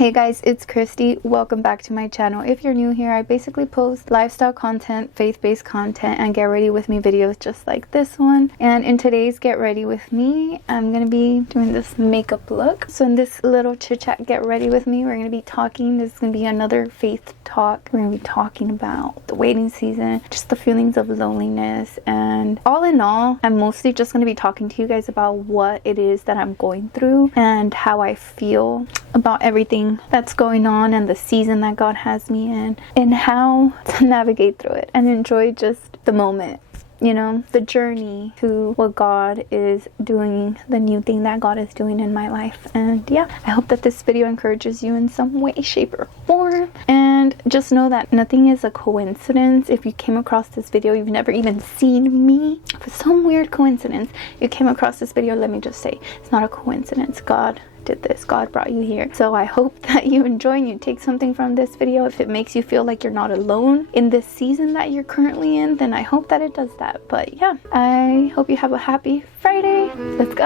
Hey guys, it's Christy. Welcome back to my channel. If you're new here, I basically post lifestyle content, faith-based content, and get ready with me videos just like this one. And in today's get ready with me, I'm gonna be doing this makeup look. So in this little chit chat get ready with me, we're gonna be talking. This is gonna be another faith talk. We're gonna be talking about the waiting season, just the feelings of loneliness, and all in all, I'm mostly just gonna be talking to you guys about what it is that I'm going through and how I feel about everything that's going on and the season that God has me in, and how to navigate through it and enjoy just the moment, you know, the journey to what God is doing, the new thing that God is doing in my life. And yeah, I hope that this video encourages you in some way, shape, or form. And just know that nothing is a coincidence. If you came across this video, you've never even seen me, for some weird coincidence you came across this video, let me just say, it's not a coincidence. God did this. God brought you here. So I hope that you enjoy and you take something from this video. If it makes you feel like you're not alone in this season that you're currently in, then I hope that it does that. But yeah, I hope you have a happy Friday. Let's go.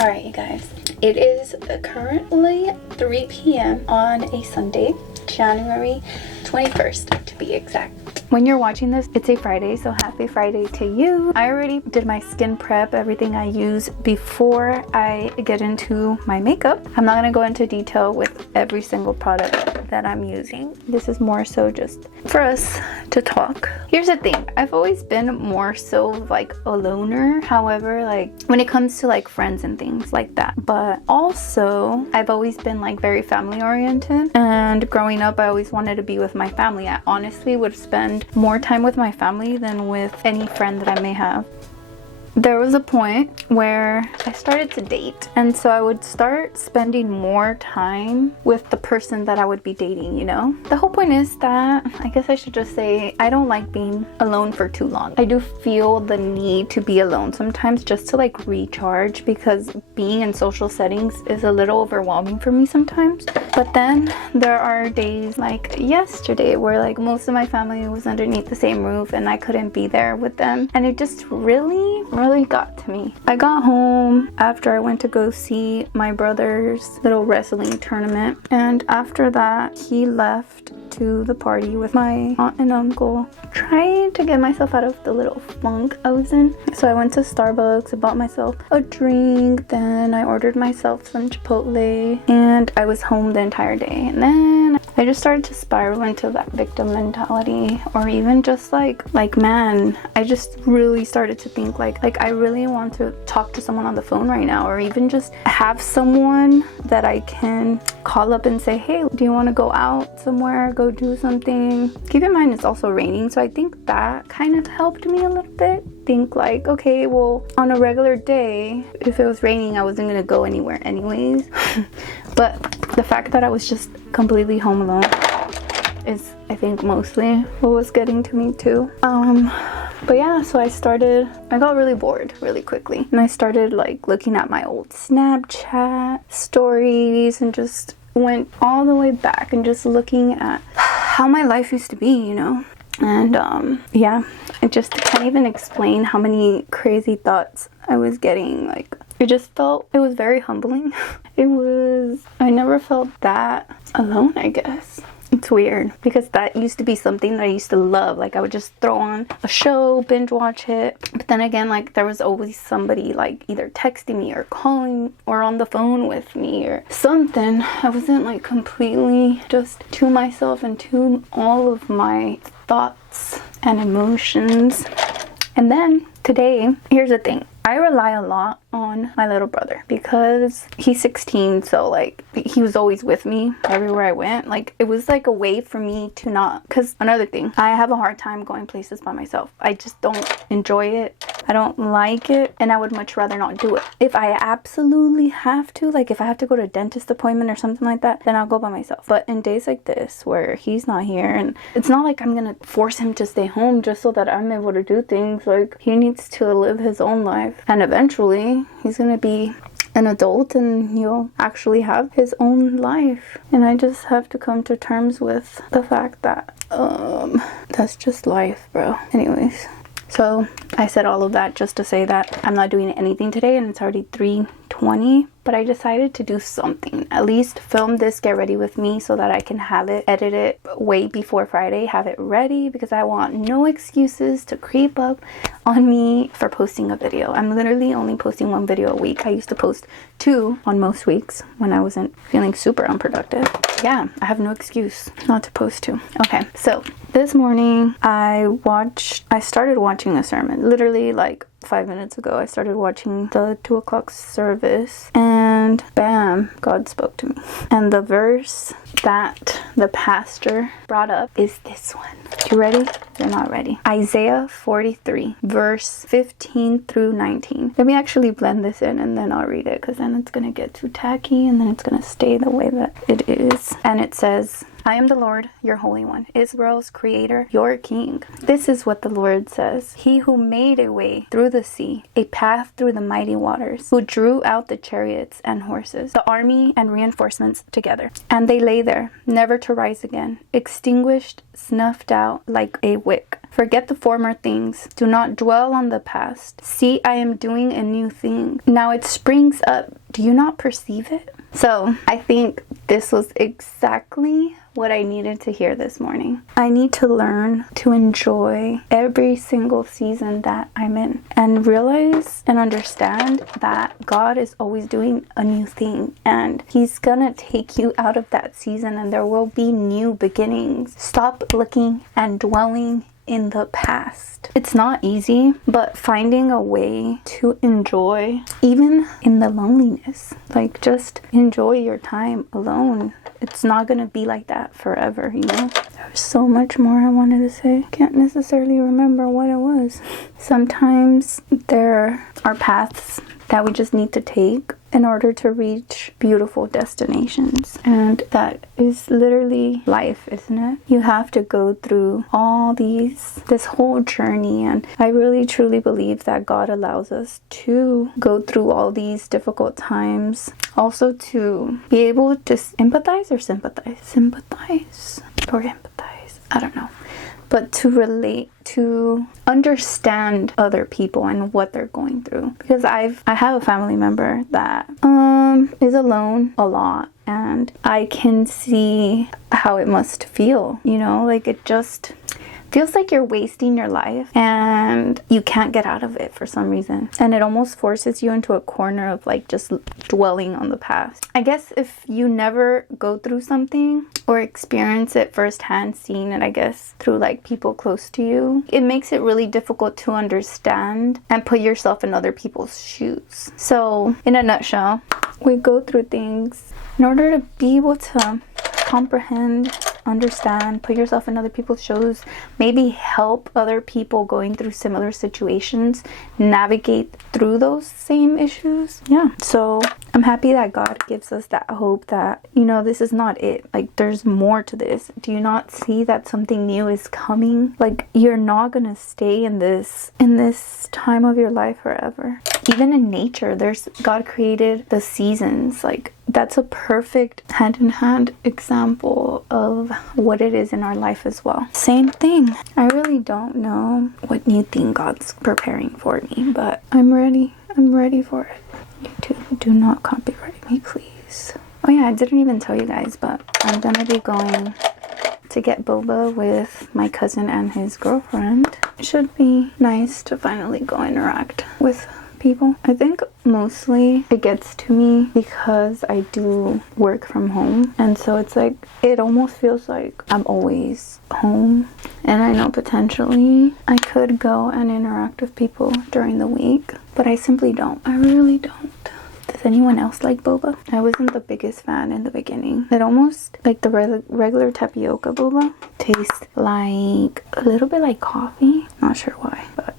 All right, you guys, it is currently 3 p.m. on a Sunday, January 21st to be exact. When you're watching this, it's a Friday, so happy Friday to you. I already did my skin prep, everything I use before I get into my makeup. I'm not gonna go into detail with every single product that I'm using. This is more so just for us to talk. Here's the thing, I've always been more so like a loner. However, like when it comes to like friends and things like that, but also I've always been like very family oriented, and growing up I always wanted to be with my family. I honestly would spend more time with my family than with any friend that I may have. There was a point where I started to date, and so I would start spending more time with the person that I would be dating, you know? The whole point is that, I guess I should just say, I don't like being alone for too long. I do feel the need to be alone sometimes just to like recharge, because being in social settings is a little overwhelming for me sometimes. But then there are days like yesterday where like most of my family was underneath the same roof and I couldn't be there with them, and it just really got to me. I got home after I went to go see my brother's little wrestling tournament, and after that he left to the party with my aunt and uncle, trying to get myself out of the little funk I was in. So I went to Starbucks, I bought myself a drink, then I ordered myself some Chipotle, and I was home the entire day. And then I just started to spiral into that victim mentality, or even just like man, I just really started to think like I really want to talk to someone on the phone right now, or even just have someone that I can call up and say, hey, do you want to go out somewhere, go do something? Keep in mind it's also raining, so I think that kind of helped me a little bit. Think like, okay, well, on a regular day, if it was raining, I wasn't gonna go anywhere anyways. But the fact that I was just completely home alone is, I think, mostly what was getting to me too. But yeah, so I got really bored really quickly, and I started like looking at my old Snapchat stories and just went all the way back and just looking at how my life used to be, you know? And yeah, I just can't even explain how many crazy thoughts I was getting. Like, it was very humbling. I never felt that alone, I guess. It's weird, because that used to be something that I used to love. Like, I would just throw on a show, binge watch it. But then again, like, there was always somebody like either texting me or calling or on the phone with me or something. I wasn't like completely just to myself and to all of my thoughts and emotions. And then today, here's the thing. I rely a lot on my little brother because he's 16, so like he was always with me everywhere I went. Like, it was like a way for me to not, because another thing, I have a hard time going places by myself. I just don't enjoy it. I don't like it, and I would much rather not do it. If I absolutely have to, like if I have to go to a dentist appointment or something like that, then I'll go by myself. But in days like this where he's not here, and it's not like I'm gonna force him to stay home just so that I'm able to do things. Like, he needs to live his own life, and eventually he's gonna be an adult and he'll actually have his own life. And I just have to come to terms with the fact that that's just life, bro. Anyways, so I said all of that just to say that I'm not doing anything today, and it's already 3 20, but I decided to do something, at least film this get ready with me so that I can have it edited way before Friday, have it ready, because I want no excuses to creep up on me for posting a video. I'm literally only posting 1 video a week. I used to post 2 on most weeks when I wasn't feeling super unproductive. Yeah, I have no excuse not to post 2. Okay, so this morning I started watching a sermon literally like 5 minutes ago. I started watching the 2 o'clock service, and bam, God spoke to me. And the verse that the pastor brought up is this one. You ready? You're not ready. Isaiah 43 verse 15 through 19. Let me actually blend this in and then I'll read it, because then it's gonna get too tacky and then it's gonna stay the way that it is. And it says, I am the Lord, your Holy One, Israel's Creator, your King. This is what the Lord says. He who made a way through the sea, a path through the mighty waters, who drew out the chariots and horses, the army and reinforcements together. And they lay there, never to rise again, extinguished, snuffed out like a wick. Forget the former things. Do not dwell on the past. See, I am doing a new thing. Now it springs up. Do you not perceive it? So I think this was exactly what I needed to hear this morning. I need to learn to enjoy every single season that I'm in, and realize and understand that God is always doing a new thing, and He's gonna take you out of that season and there will be new beginnings. Stop looking and dwelling in the past. It's not easy, but finding a way to enjoy even in the loneliness, like just enjoy your time alone. It's not gonna be like that forever, you know? There's so much more I wanted to say. Can't necessarily remember what it was. Sometimes there are paths that we just need to take in order to reach beautiful destinations, and that is literally life, isn't it? You have to go through all this whole journey, and I really truly believe that God allows us to go through all these difficult times also to be able to empathize or sympathize or empathize, I don't know, but to relate, to understand other people and what they're going through. Because I have a family member that is alone a lot, and I can see how it must feel, you know, like it just feels like you're wasting your life and you can't get out of it for some reason, and it almost forces you into a corner of like just dwelling on the past. I guess if you never go through something or experience it firsthand, seeing it, I guess, through like people close to you, it makes it really difficult to understand and put yourself in other people's shoes. So in a nutshell, we go through things in order to be able to comprehend, understand, put yourself in other people's shoes, maybe help other people going through similar situations navigate through those same issues. Yeah, so I'm happy that God gives us that hope that, you know, this is not it. Like, there's more to this. Do you not see that something new is coming? Like, you're not gonna stay in this time of your life forever. Even in nature, God created the seasons. Like, that's a perfect hand-in-hand example of what it is in our life as well. Same thing. I really don't know what new thing God's preparing for me, but I'm ready. I'm ready for it. YouTube, do not copyright me, please. Oh yeah, I didn't even tell you guys, but I'm gonna be going to get boba with my cousin and his girlfriend. It should be nice to finally go interact with people. I think mostly it gets to me because I do work from home, and so it's like it almost feels like I'm always home, and I know potentially I could go and interact with people during the week, but I simply don't. I really don't. Does anyone else like boba? I wasn't the biggest fan in the beginning. It almost, like the regular tapioca boba, tastes like a little bit like coffee. Not sure why, but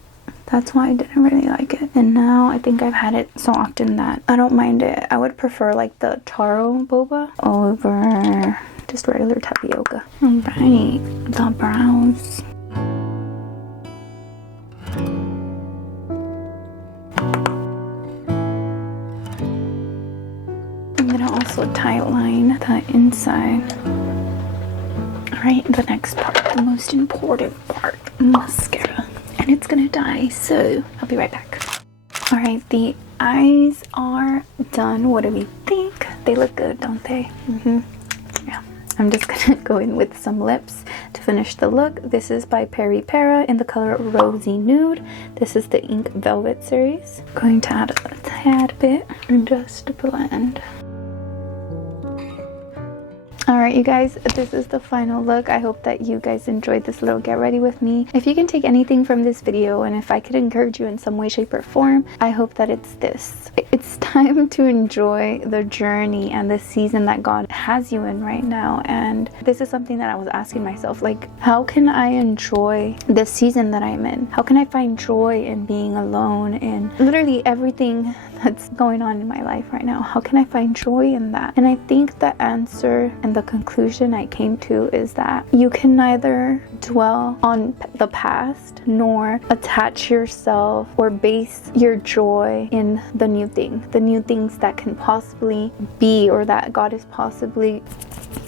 that's why I didn't really like it. And now I think I've had it so often that I don't mind it. I would prefer like the taro boba over just regular tapioca. Alright, the brows. I'm gonna also tightline the inside. Alright, the next part, the most important part, mascara. And it's gonna die, so I'll be right back. Alright, the eyes are done. What do we think? They look good, don't they? Yeah. I'm just gonna go in with some lips to finish the look. This is by Peri Para in the color Rosy Nude. This is the Ink Velvet series. Going to add a tad bit and just blend. Alright you guys, this is the final look. I hope that you guys enjoyed this little get ready with me. If you can take anything from this video, and if I could encourage you in some way, shape, or form, I hope that it's this. It's time to enjoy the journey and the season that God has you in right now. And this is something that I was asking myself, like, how can I enjoy this season that I'm in? How can I find joy in being alone in literally everything that's going on in my life right now? How can I find joy in that? And I think the answer and the conclusion I came to is that you can neither dwell on the past nor attach yourself or base your joy in the new things that can possibly be, or that God is possibly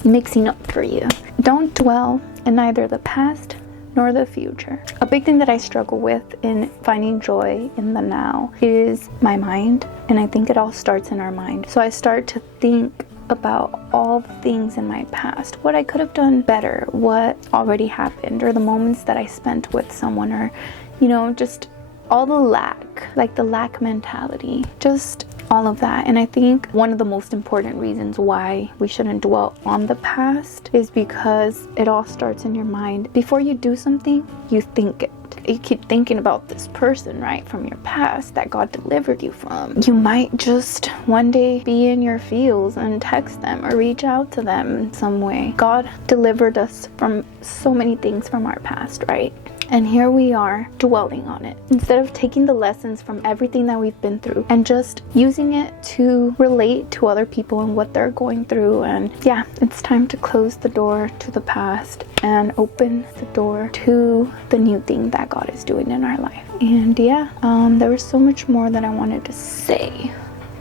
mixing up for you. Don't dwell in either the past nor the future. A big thing that I struggle with in finding joy in the now is my mind, and I think it all starts in our mind. So I start to think about all the things in my past, what I could have done better, what already happened, or the moments that I spent with someone, or you know, just all the lack, like the lack mentality, just all of that. And I think one of the most important reasons why we shouldn't dwell on the past is because it all starts in your mind. Before you do something, you think it. You keep thinking about this person, right, from your past that God delivered you from. You might just one day be in your feels and text them or reach out to them in some way. God delivered us from so many things from our past, right? And here we are dwelling on it instead of taking the lessons from everything that we've been through and just using it to relate to other people and what they're going through. And yeah, it's time to close the door to the past and open the door to the new thing that God is doing in our life. And yeah, there was so much more that I wanted to say.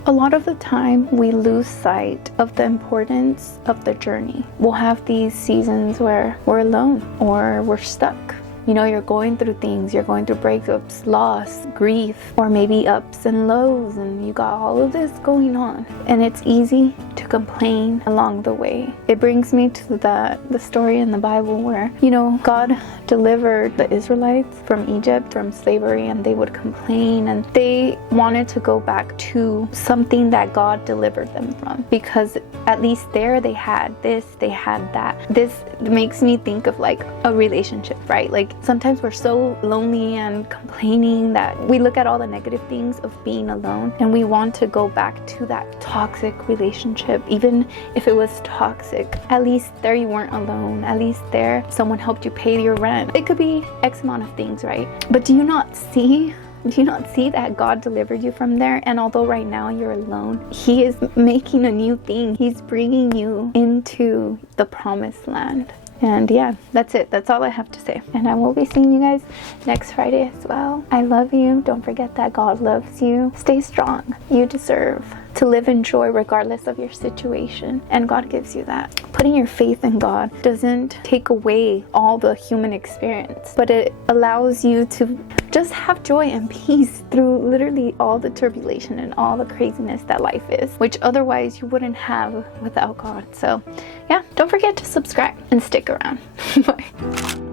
A lot of the time we lose sight of the importance of the journey. We'll have these seasons where we're alone or we're stuck. You know, you're going through things, you're going through breakups, loss, grief, or maybe ups and lows, and you got all of this going on. And it's easy to complain along the way. It brings me to the story in the Bible where, you know, God delivered the Israelites from Egypt, from slavery, and they would complain, and they wanted to go back to something that God delivered them from, because at least there they had this, they had that. This makes me think of like a relationship, right? Like sometimes we're so lonely and complaining that we look at all the negative things of being alone and we want to go back to that toxic relationship. Even if it was toxic, at least there you weren't alone. At least there someone helped you pay your rent. It could be X amount of things, right? But do you not see that God delivered you from there? And although right now you're alone, He is making a new thing. He's bringing you into the promised land. And yeah, that's it. That's all I have to say. And I will be seeing you guys next Friday as well. I love you. Don't forget that God loves you. Stay strong. You deserve to live in joy regardless of your situation. And God gives you that. Putting your faith in God doesn't take away all the human experience, but it allows you to just have joy and peace through literally all the turbulation and all the craziness that life is, which otherwise you wouldn't have without God. So yeah, don't forget to subscribe and stick around. Bye.